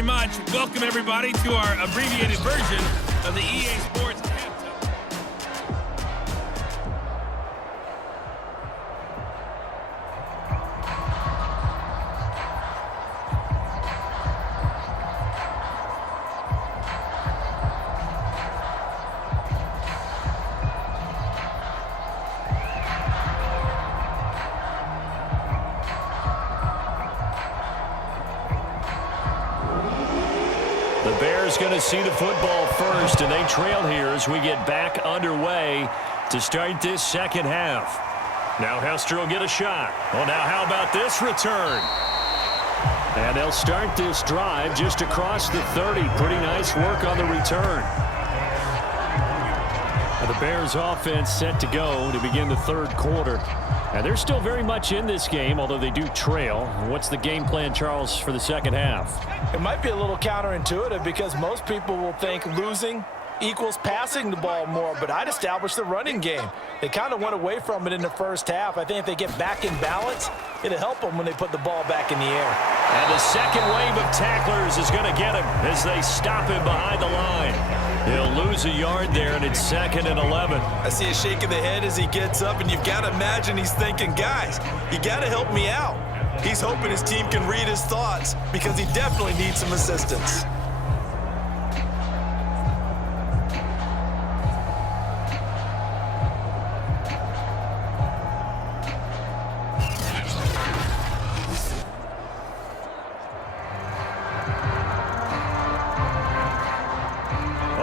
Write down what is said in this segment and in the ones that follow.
very much. Welcome, everybody, to our abbreviated version of the EA Sports halftime. The Bears going to see the football first, and they trail here as we get back underway to start this second half. Now Hester will get a shot. Well, now how about this return? And they'll start this drive just across the 30. Pretty nice work on the return. The Bears offense set to go to begin the third quarter. And they're still very much in this game, although they do trail. What's the game plan, Charles, for the second half? It might be a little counterintuitive because most people will think losing equals passing the ball more, but I'd establish the running game. They kind of went away from it in the first half. I think if they get back in balance, it'll help them when they put the ball back in the air. And the second wave of tacklers is going to get him as they stop him behind the line. He'll lose a yard there, and it's 2nd and 11. I see a shake of the head as he gets up, and you've got to imagine he's thinking, guys, you got to help me out. He's hoping his team can read his thoughts because he definitely needs some assistance.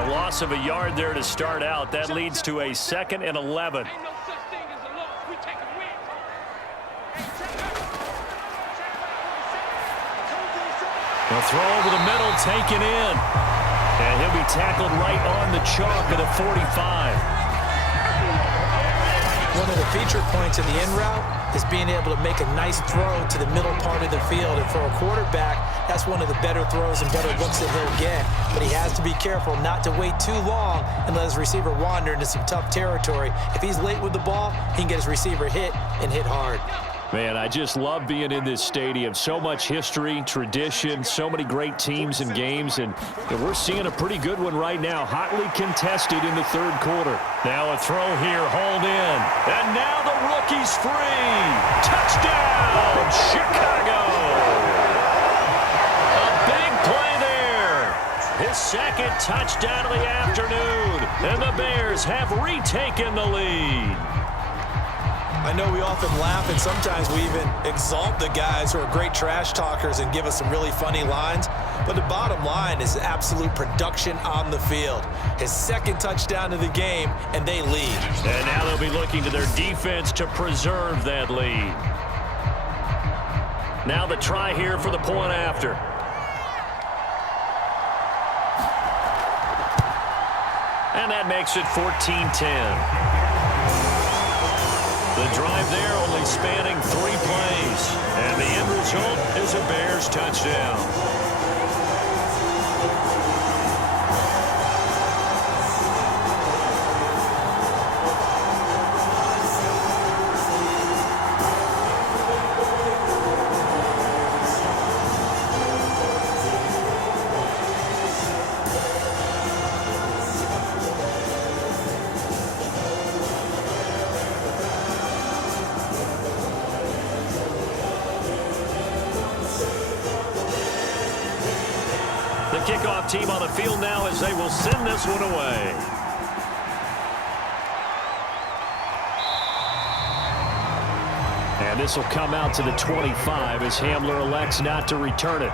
Loss of a yard there to start out. That leads to a 2nd and 11. Ain't no such thing as a loss. We take a win. A throw over the middle, taken in. And he'll be tackled right on the chalk of the 45. One of the feature points of the in route is being able to make a nice throw to the middle part of the field. And for a quarterback, that's one of the better throws and better looks that he'll get. But he has to be careful not to wait too long and let his receiver wander into some tough territory. If he's late with the ball, he can get his receiver hit and hit hard. Man, I just love being in this stadium. So much history, tradition, so many great teams and games, and we're seeing a pretty good one right now. Hotly contested in the third quarter. Now a throw here, hauled in. And now the rookie's free. Touchdown, Chicago. A big play there. His second touchdown of the afternoon. And the Bears have retaken the lead. I know we often laugh and sometimes we even exalt the guys who are great trash talkers and give us some really funny lines. But the bottom line is absolute production on the field. His second touchdown of the game, and they lead. And now they'll be looking to their defense to preserve that lead. Now the try here for the point after. And that makes it 14-10. The drive there only spanning 3 plays. And the end result is a Bears touchdown. The kickoff team on the field now as they will send this one away. And this will come out to the 25 as Hamler elects not to return it.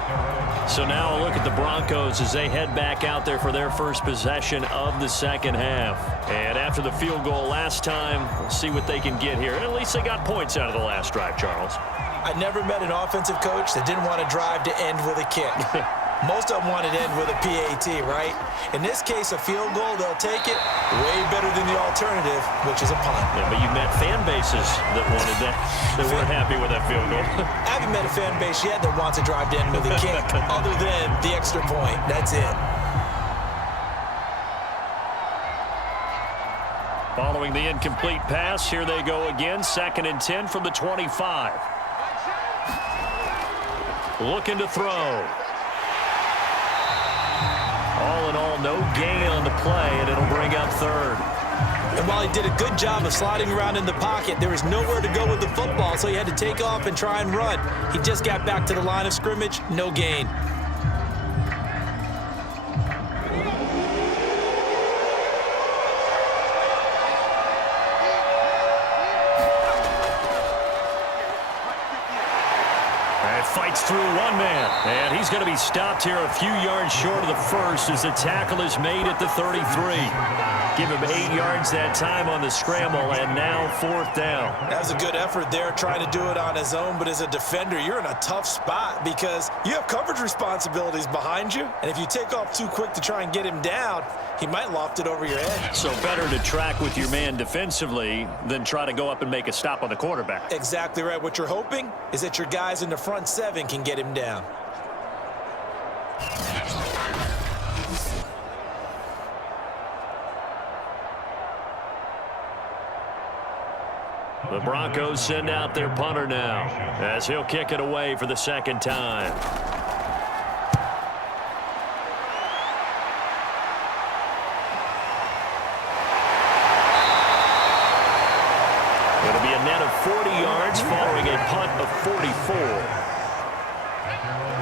So now a look at the Broncos as they head back out there for their first possession of the second half. And after the field goal last time, we'll see what they can get here. And at least they got points out of the last drive, Charles. I never met an offensive coach that didn't want to drive to end with a kick. Most of them wanted to end with a PAT, right? In this case, a field goal, they'll take it way better than the alternative, which is a punt. Yeah, but you've met fan bases that wanted that, that weren't happy with that field goal. I haven't met a fan base yet that wants to drive to end with a kick other than the extra point. That's it. Following the incomplete pass, here they go again. 2nd and 10 from the 25. Looking to throw. No gain on the play, and it'll bring up third. And while he did a good job of sliding around in the pocket, there was nowhere to go with the football, so he had to take off and try and run. He just got back to the line of scrimmage, no gain. Fights through one man, and he's going to be stopped here a few yards short of the first as the tackle is made at the 33. Give him 8 yards that time on the scramble, and now 4th down. That was a good effort there, trying to do it on his own, but as a defender, you're in a tough spot because you have coverage responsibilities behind you, and if you take off too quick to try and get him down, he might loft it over your head. So better to track with your man defensively than try to go up and make a stop on the quarterback. Exactly right. What you're hoping is that your guys in the front 7 can get him down. The Broncos send out their punter now as he'll kick it away for the 2nd time. It'll be a net of 40 yards following a punt of 44.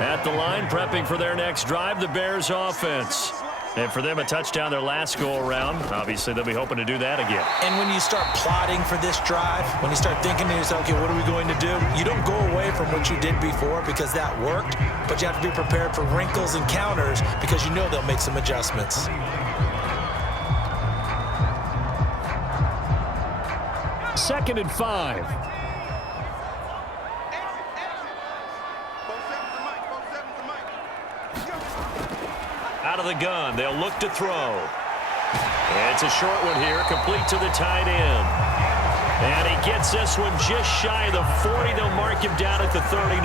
At the line, prepping for their next drive, the Bears offense. And for them, a touchdown their last go-around. Obviously, they'll be hoping to do that again. And when you start plotting for this drive, when you start thinking to yourself, okay, what are we going to do? You don't go away from what you did before because that worked, but you have to be prepared for wrinkles and counters because you know they'll make some adjustments. Second and 5. Out of the gun, they'll look to throw. It's a short one here, complete to the tight end. And he gets this one just shy of the 40. They'll mark him down at the 39.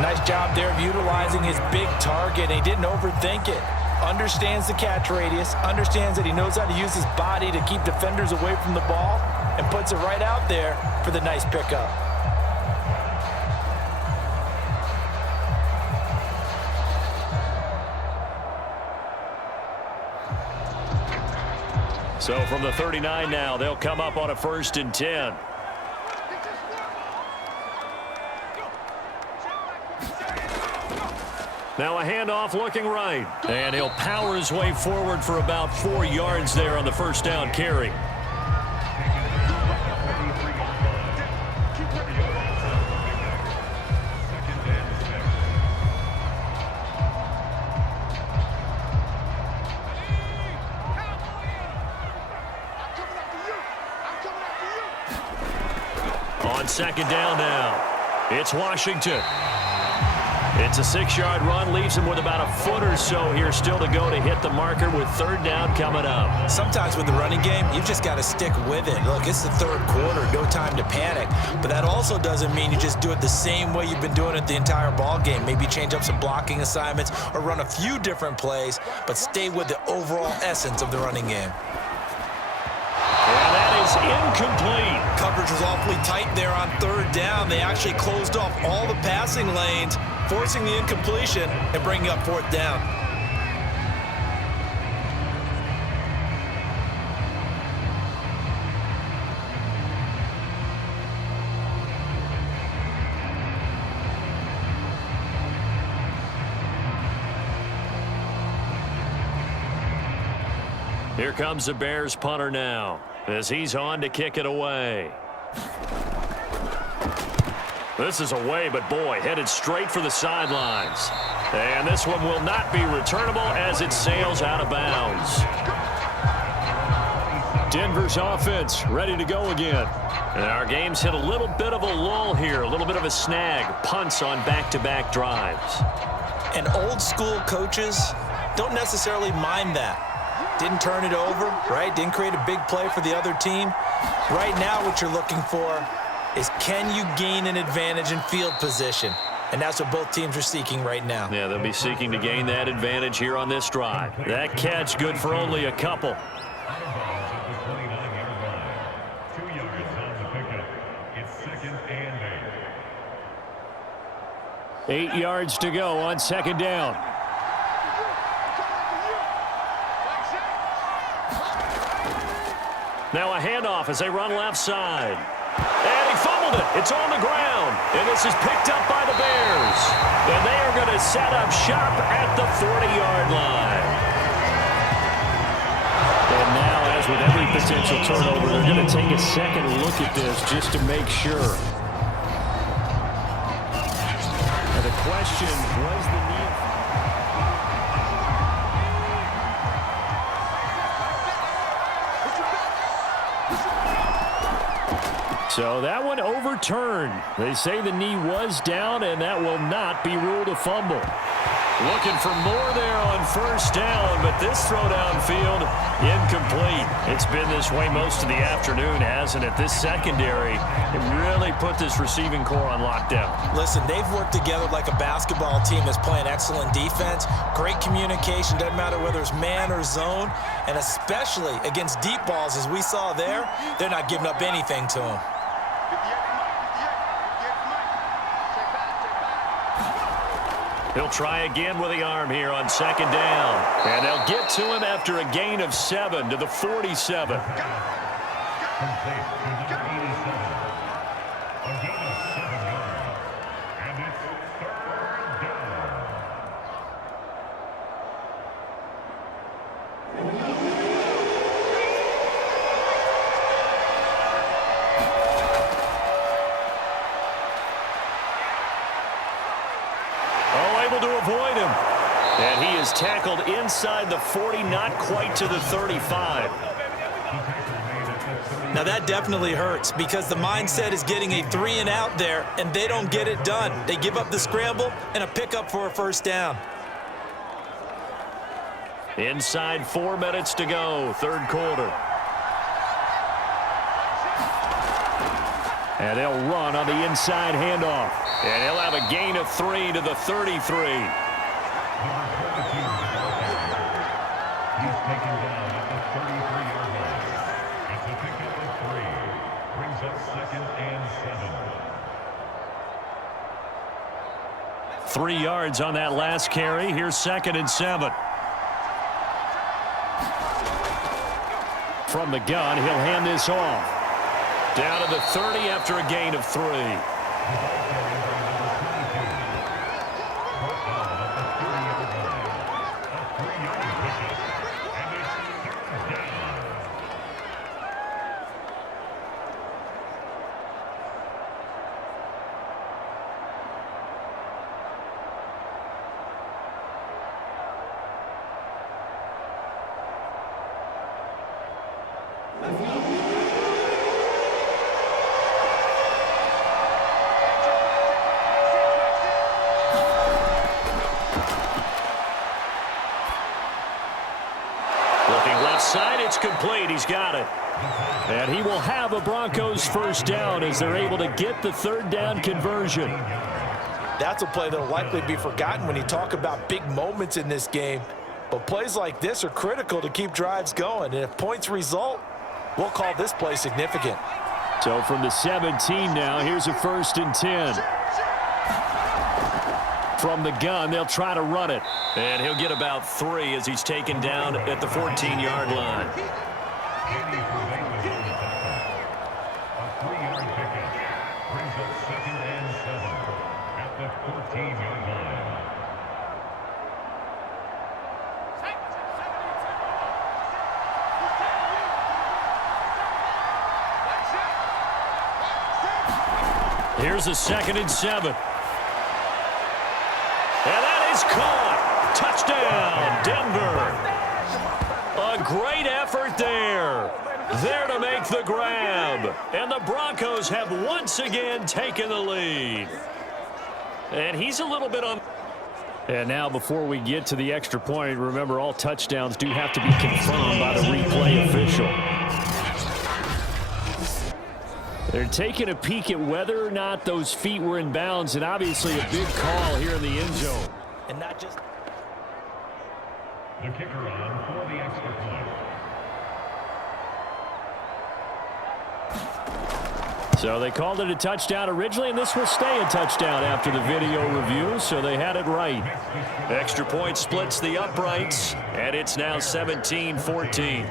Nice job there of utilizing his big target. He didn't overthink it. Understands the catch radius, understands that he knows how to use his body to keep defenders away from the ball, and puts it right out there for the nice pickup. So from the 39 now, they'll come up on a 1st and 10. Now a handoff looking right. And he'll power his way forward for about 4 yards there on the 1st down carry. On 2nd down now, it's Washington. It's a 6-yard run, leaves him with about a foot or so here still to go to hit the marker with 3rd down coming up. Sometimes with the running game, you've just got to stick with it. Look, it's the 3rd quarter, no time to panic. But that also doesn't mean you just do it the same way you've been doing it the entire ball game. Maybe change up some blocking assignments or run a few different plays, but stay with the overall essence of the running game. And that is incomplete. Coverage was awfully tight there on 3rd down. They actually closed off all the passing lanes, forcing the incompletion and bringing up 4th down. Here comes the Bears punter now as he's on to kick it away. This is away, but boy, headed straight for the sidelines. And this one will not be returnable as it sails out of bounds. Denver's offense ready to go again. And our game's hit a little bit of a lull here, a little bit of a snag. Punts on back-to-back drives. And old school coaches don't necessarily mind that. Didn't turn it over, right? Didn't create a big play for the other team. Right now what you're looking for is can you gain an advantage in field position? And that's what both teams are seeking right now. Yeah, they'll be seeking to gain that advantage here on this drive. That catch good for only a couple. 8 yards to go on 2nd down. Now a handoff as they run left side. And he fumbled it. It's on the ground. And this is picked up by the Bears. And they are going to set up shop at the 40-yard line. And now, as with every potential turnover, they're going to take a second look at this just to make sure. And the question was the need. So that one overturned. They say the knee was down, and that will not be ruled a fumble. Looking for more there on first down, but this throw downfield, incomplete. It's been this way most of the afternoon, hasn't it? This secondary, it really put this receiving core on lockdown. Listen, they've worked together like a basketball team that's playing excellent defense. Great communication, doesn't matter whether it's man or zone, and especially against deep balls, as we saw there, they're not giving up anything to them. He'll try again with the arm here on second down. And they'll get to him after a gain of 7 to the 47. To avoid him. And he is tackled inside the 40, not quite to the 35. Now that definitely hurts because the mindset is getting a 3-and-out there, and they don't get it done. They give up the scramble and a pickup for a first down. Inside 4 minutes to go, third quarter. And they'll run on the inside handoff. And he'll have a gain of 3 to the 33. He's taken down at the 33-yard line. It's a pickup of 3. Brings up 2nd and 7. 3 yards on that last carry. Here's 2nd and 7. From the gun, he'll hand this off. Down to the 30 after a gain of 3. Side, it's complete. He's got it. And he will have a Broncos first down as they're able to get the third down conversion. That's a play that will likely be forgotten when you talk about big moments in this game. But plays like this are critical to keep drives going. And if points result, we'll call this play significant. So from the 17 now, here's a 1st and 10. From the gun, they'll try to run it. And he'll get about 3 as he's taken down at the 14-yard line. A 3-yard pickup. Brings up 2nd and 7 at the 14-yard line. Here's a 2nd and 7. And that is caught. Touchdown, Denver. A great effort there. There to make the grab. And the Broncos have once again taken the lead. And he's a little bit on. And now before we get to the extra point, remember all touchdowns do have to be confirmed by the replay official. They're taking a peek at whether or not those feet were in bounds, and obviously a big call here in the end zone. And not just The kicker on for the extra point. So they called it a touchdown originally, and this will stay a touchdown after the video review, so they had it right. Extra point splits the uprights, and it's now 17-14.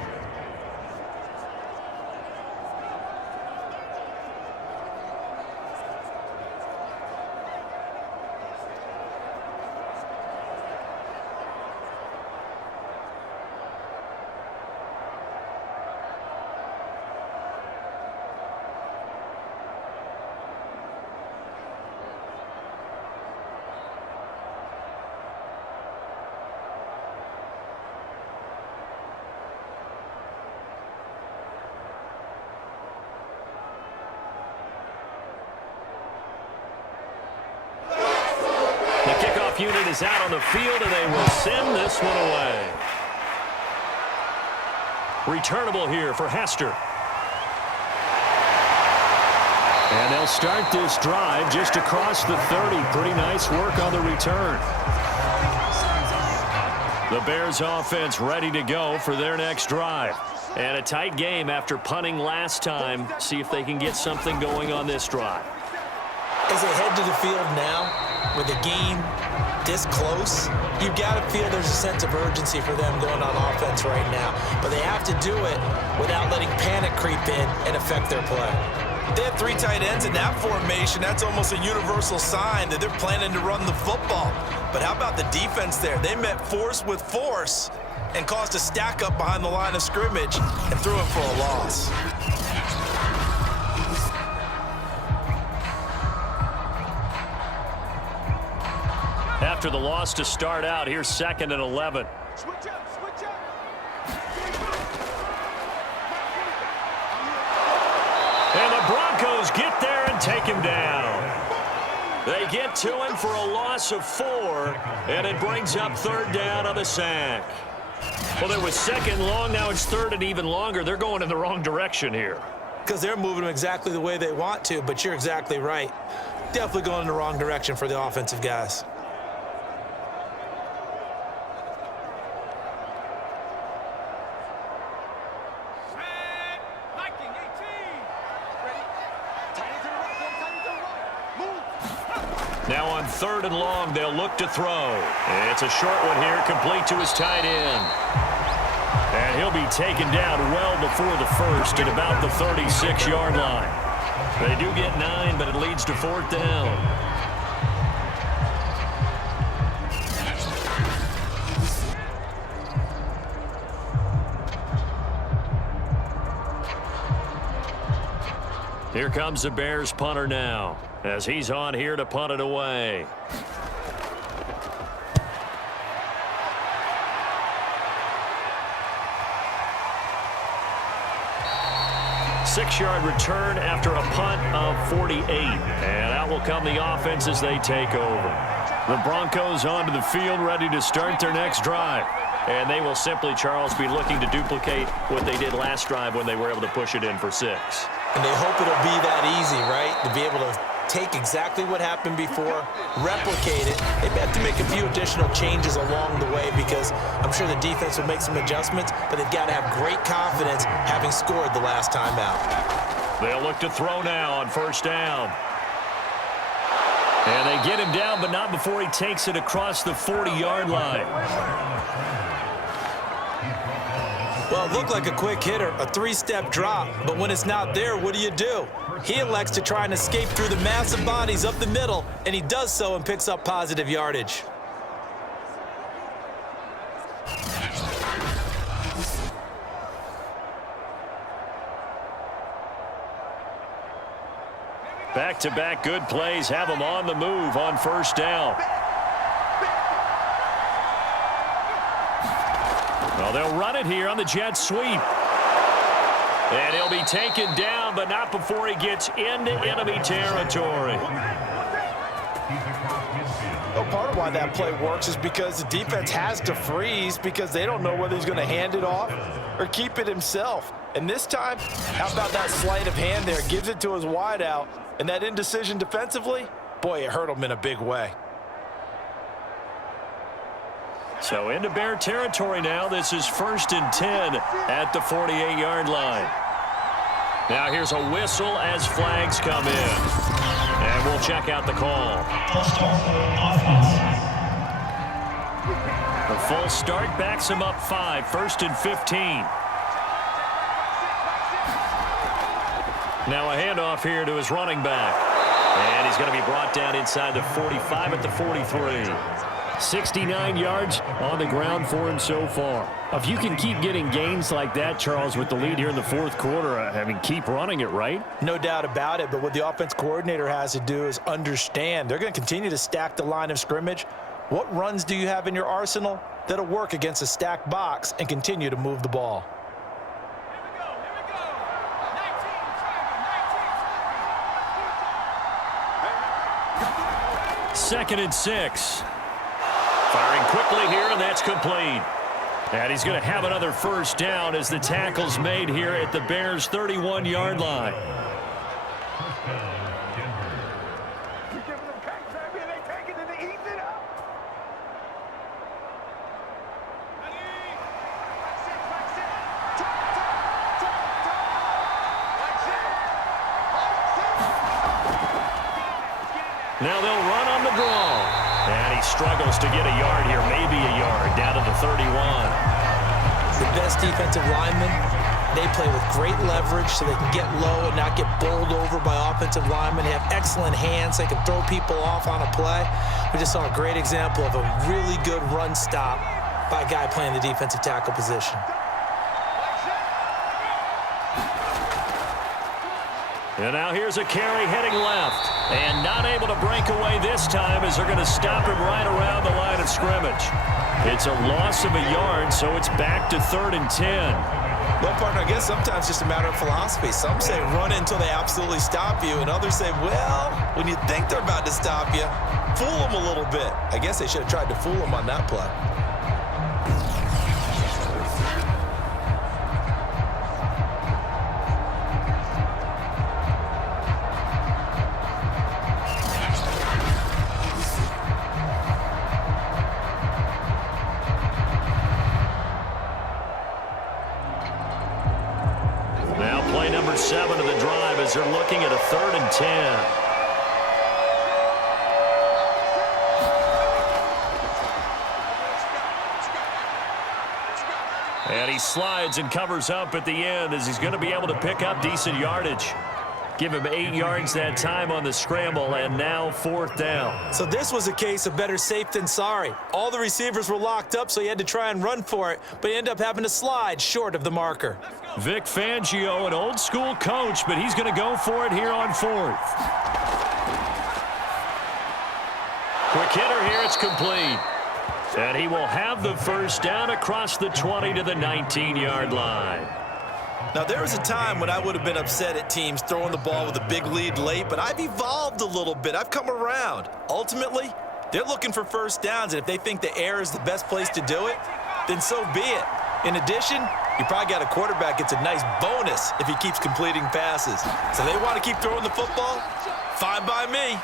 Kickoff unit is out on the field, and they will send this one away. Returnable here for Hester. And they'll start this drive just across the 30. Pretty nice work on the return. The Bears offense ready to go for their next drive. And a tight game after punting last time. See if they can get something going on this drive. As they head to the field now, with the game this close, you've got to feel there's a sense of urgency for them going on offense right now. But they have to do it without letting panic creep in and affect their play. They had 3 tight ends in that formation. That's almost a universal sign that they're planning to run the football. But how about the defense there? They met force with force and caused a stack up behind the line of scrimmage and threw it for a loss. After the loss to start out, here's 2nd and 11. Switch up, switch up. And the Broncos get there and take him down. They get to him for a loss of 4, and it brings up 3rd down on the sack. Well, there was 2nd long, now it's 3rd and even longer. They're going in the wrong direction here. Because they're moving them exactly the way they want to, but you're exactly right. Definitely going in the wrong direction for the offensive guys. Now on 3rd and long, they'll look to throw. It's a short one here, complete to his tight end. And he'll be taken down well before the first at about the 36-yard line. They do get 9, but it leads to 4th down. Here comes the Bears punter now, as he's on here to punt it away. Six-yard return after a punt of 48. And out will come the offense as they take over. The Broncos onto the field, ready to start their next drive. And they will simply, Charles, be looking to duplicate what they did last drive when they were able to push it in for 6. And they hope it'll be that easy, right? To be able to take exactly what happened before, replicate it. They have to make a few additional changes along the way because I'm sure the defense will make some adjustments, but they've got to have great confidence having scored the last time out. They'll look to throw now on 1st down. And they get him down, but not before he takes it across the 40-yard line. Well, it looked like a quick hitter, a 3-step drop, but when it's not there, what do? He elects to try and escape through the massive bodies up the middle, and he does so and picks up positive yardage. Back-to-back good plays have them on the move on 1st down. Well, they'll run it here on the jet sweep. And he'll be taken down, but not before he gets into enemy territory. Well, part of why that play works is because the defense has to freeze because they don't know whether he's going to hand it off or keep it himself. And this time, how about that sleight of hand there? Gives it to his wideout. And that indecision defensively, boy, it hurt him in a big way. So into Bear territory now. This is 1st and 10 at the 48-yard line. Now here's a whistle as flags come in. And we'll check out the call. The full start backs him up 5, 1st and 15. Now a handoff here to his running back. And he's going to be brought down inside the 45 at the 43. 69 yards on the ground for him so far. If you can keep getting gains like that, Charles, with the lead here in the 4th quarter, I mean, keep running it, right? No doubt about it, but what the offense coordinator has to do is understand they're going to continue to stack the line of scrimmage. What runs do you have in your arsenal that'll work against a stacked box and continue to move the ball? Here we go. 19, 2nd and 6. Firing quickly here, and that's complete. And he's going to have another first down as the tackle's made here at the Bears' 31-yard line. We're giving them cake, baby, and they take it and they eat it up. Ready? Flex it. Top. Flex it. Now they'll run on the draw. And he struggles to get a yard here, maybe a yard, down to the 31. The best defensive linemen, they play with great leverage so they can get low and not get bowled over by offensive linemen. They have excellent hands. They can throw people off on a play. We just saw a great example of a really good run stop by a guy playing the defensive tackle position. And now here's a carry heading left. And not able to break away this time as they're going to stop him right around the line of scrimmage. It's a loss of a yard, so it's back to 3rd and 10. Well, partner, I guess sometimes just a matter of philosophy. Some say run until they absolutely stop you, and others say, well, when you think they're about to stop you, fool them a little bit. I guess they should have tried to fool them on that play. Now play number 7 of the drive as they're looking at a 3rd and 10. And he slides and covers up at the end as he's going to be able to pick up decent yardage. Give him 8 yards that time on the scramble, and now 4th down. So this was a case of better safe than sorry. All the receivers were locked up, so he had to try and run for it, but he ended up having to slide short of the marker. Vic Fangio, an old-school coach, but he's going to go for it here on 4th. Quick hitter here, it's complete. And he will have the first down across the 20 to the 19-yard line. Now, there was a time when I would have been upset at teams throwing the ball with a big lead late, but I've evolved a little bit. I've come around. Ultimately, they're looking for first downs, and if they think the air is the best place to do it, then so be it. In addition, you probably got a quarterback gets a nice bonus if he keeps completing passes. So they want to keep throwing the football? Fine by me.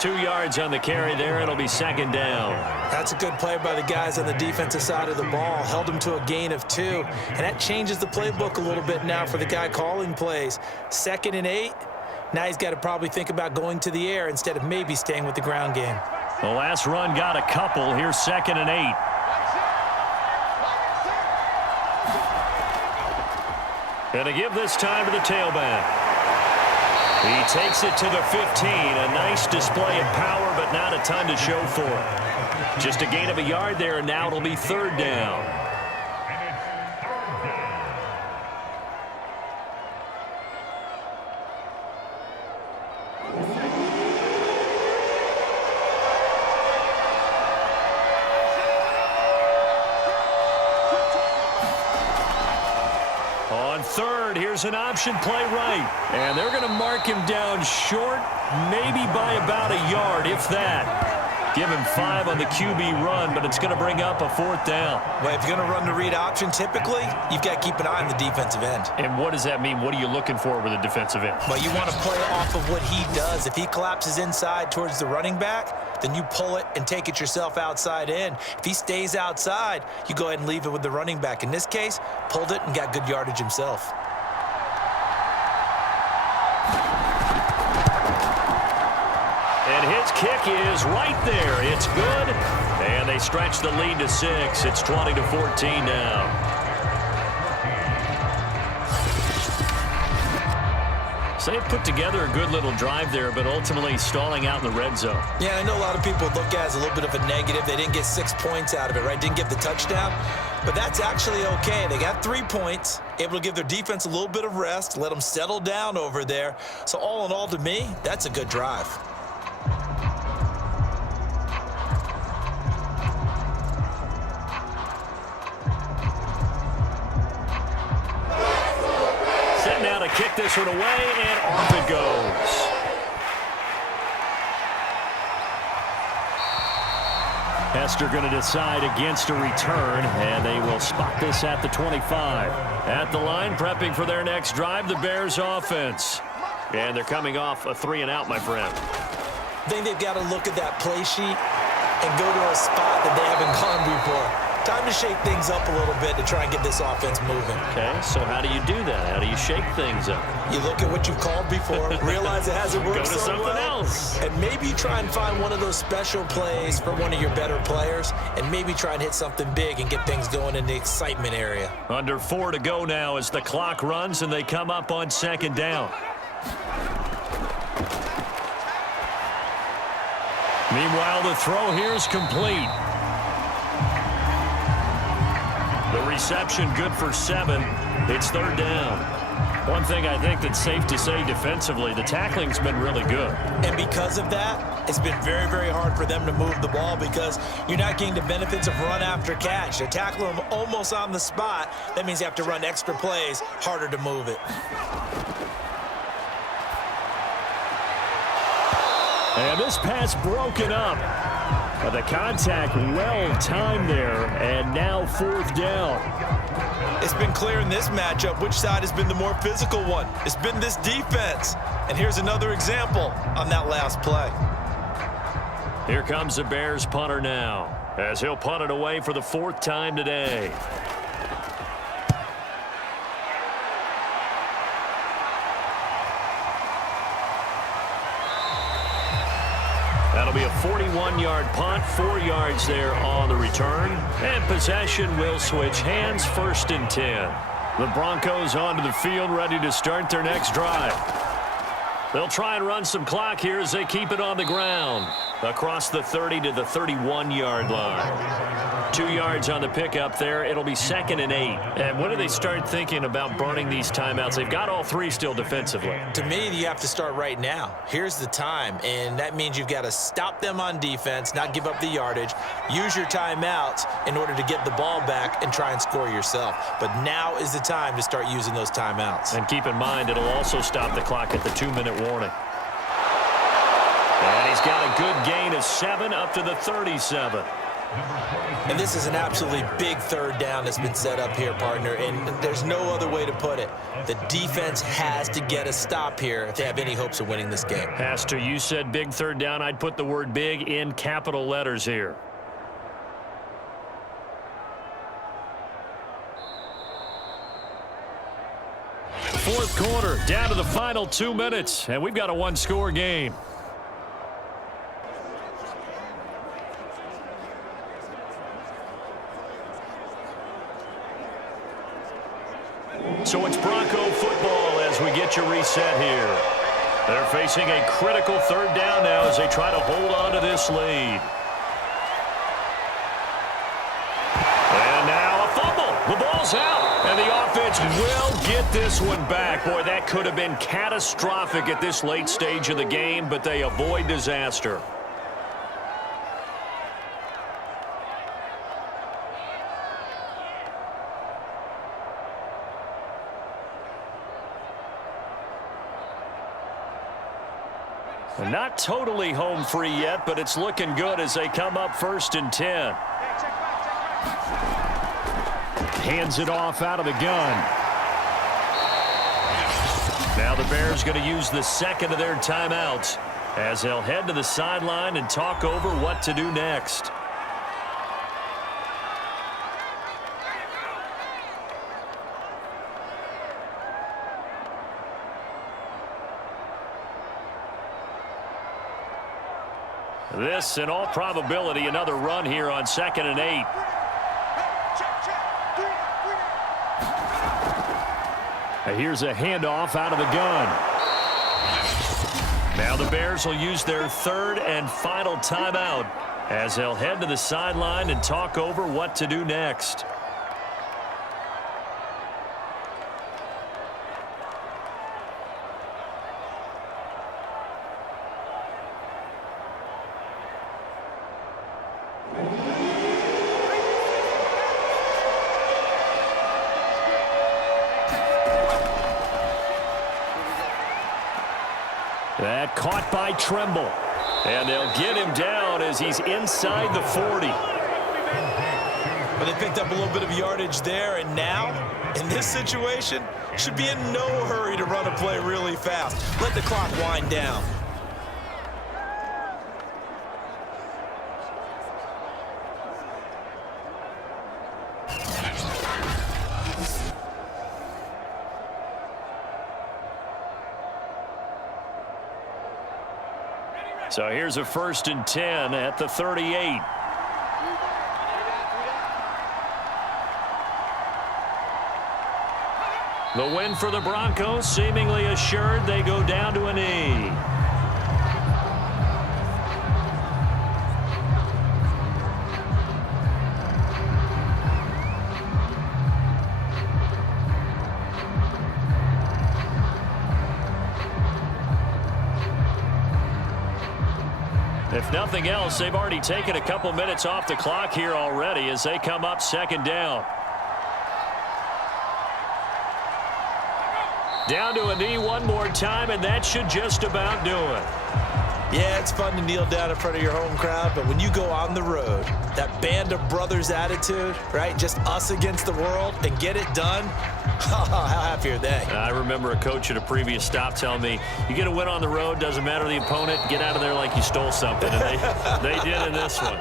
2 yards on the carry there. It'll be 2nd down. That's a good play by the guys on the defensive side of the ball. Held him to a gain of 2. And that changes the playbook a little bit now for the guy calling plays. 2nd and 8. Now he's got to probably think about going to the air instead of maybe staying with the ground game. The last run got a couple. Here's 2nd and 8. And to give this time to the tailback. He takes it to the 15. A nice display of power, but not a ton to show for it. Just a gain of a yard there, and now it'll be 3rd down. On 3rd, here's an option play right. And they're going to mark him down short, maybe by about a yard, if that. Give him 5 on the QB run, but it's going to bring up a 4th down. Well, if you're going to run the read option, typically, you've got to keep an eye on the defensive end. And what does that mean? What are you looking for with a defensive end? Well, you want to play off of what he does. If he collapses inside towards the running back, then you pull it and take it yourself outside in. If he stays outside, you go ahead and leave it with the running back. In this case, pulled it and got good yardage himself. And his kick is right there. It's good. And they stretch the lead to 6. It's 20-14 now. So they put together a good little drive there, but ultimately stalling out in the red zone. Yeah, I know a lot of people look at it as a little bit of a negative. They didn't get 6 points out of it, right? Didn't get the touchdown. But that's actually okay. They got 3 points, able to give their defense a little bit of rest, let them settle down over there. So all in all, to me, that's a good drive. Now to kick this one away, and off it goes. Hester going to decide against a return, and they will spot this at the 25. At the line, prepping for their next drive, the Bears offense. And they're coming off a 3-and-out, my friend. I think they've got to look at that play sheet and go to a spot that they haven't gone before. Time to shake things up a little bit to try and get this offense moving. Okay, so how do you do that? How do you shake things up? You look at what you've called before, realize it hasn't worked Go to something else. and maybe try and find one of those special plays for one of your better players, and maybe try and hit something big and get things going in the excitement area. Under 4 to go now as the clock runs and they come up on 2nd down. Meanwhile, the throw here is complete. The reception good for 7. It's 3rd down. One thing I think that's safe to say defensively, the tackling's been really good. And because of that, it's been very, very hard for them to move the ball because you're not getting the benefits of run after catch. They're tackling them almost on the spot. That means you have to run extra plays, harder to move it. And this pass broken up. But the contact well-timed there, and now 4th down. It's been clear in this matchup which side has been the more physical one. It's been this defense. And here's another example on that last play. Here comes the Bears punter now, as he'll punt it away for the 4th time today. That'll be a 41-yard punt, 4 yards there on the return. And possession will switch hands, 1st and 10. The Broncos onto the field, ready to start their next drive. They'll try and run some clock here as they keep it on the ground. Across the 30 to the 31-yard line. 2 yards on the pickup there. It'll be 2nd and 8. And when do they start thinking about burning these timeouts? They've got all 3 still defensively. To me, you have to start right now. Here's the time, and that means you've got to stop them on defense, not give up the yardage, use your timeouts in order to get the ball back and try and score yourself. But now is the time to start using those timeouts. And keep in mind, it'll also stop the clock at the 2-minute warning. And he's got a good gain of 7 up to the 37. And this is an absolutely big 3rd down that's been set up here, partner, and there's no other way to put it. The defense has to get a stop here if they have any hopes of winning this game. Pastor, you said big 3rd down. I'd put the word big in capital letters here. Fourth quarter, down to the final 2 minutes, and we've got a 1-score game. So it's Bronco football as we get you reset here. They're facing a critical 3rd down now as they try to hold on to this lead. And now a fumble. The ball's out. And the offense will get this one back. Boy, that could have been catastrophic at this late stage of the game, but they avoid disaster. And not totally home free yet, but it's looking good as they come up 1st and 10. Hands it off out of the gun. Now the Bears going to use the 2nd of their timeouts as they'll head to the sideline and talk over what to do next. This, in all probability, another run here on 2nd and 8. Here's a handoff out of the gun. Now the Bears will use their 3rd and final timeout as they'll head to the sideline and talk over what to do next. That caught by Tremble. And they'll get him down down as he's inside the 40. But they picked up a little bit of yardage there, and now, in this situation, should be in no hurry to run a play really fast. Let the clock wind down. So here's a 1st and 10 at the 38. The win for the Broncos seemingly assured. They go down to a knee. If nothing else, they've already taken a couple minutes off the clock here already as they come up 2nd down. Down to a knee one more time, and that should just about do it. Yeah, it's fun to kneel down in front of your home crowd, but when you go on the road, that band of brothers attitude, right, just us against the world, and get it done, how happy are they? I remember a coach at a previous stop telling me, you get a win on the road, doesn't matter the opponent, get out of there like you stole something, and they did in this one.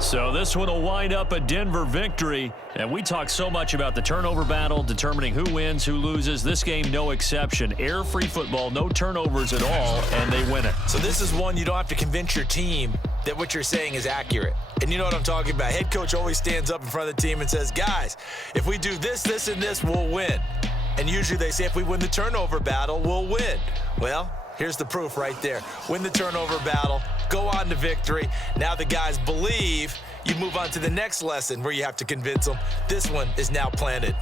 So this one will wind up a Denver victory. And we talk so much about the turnover battle, determining who wins, who loses. This game, no exception. Air-free football, no turnovers at all, and they win it. So this is one you don't have to convince your team that what you're saying is accurate. And you know what I'm talking about. Head coach always stands up in front of the team and says, guys, if we do this, this, and this, we'll win. And usually they say if we win the turnover battle, we'll win. Well, here's the proof right there. Win the turnover battle, go on to victory. Now the guys believe. You move on to the next lesson where you have to convince them. This one is now planted.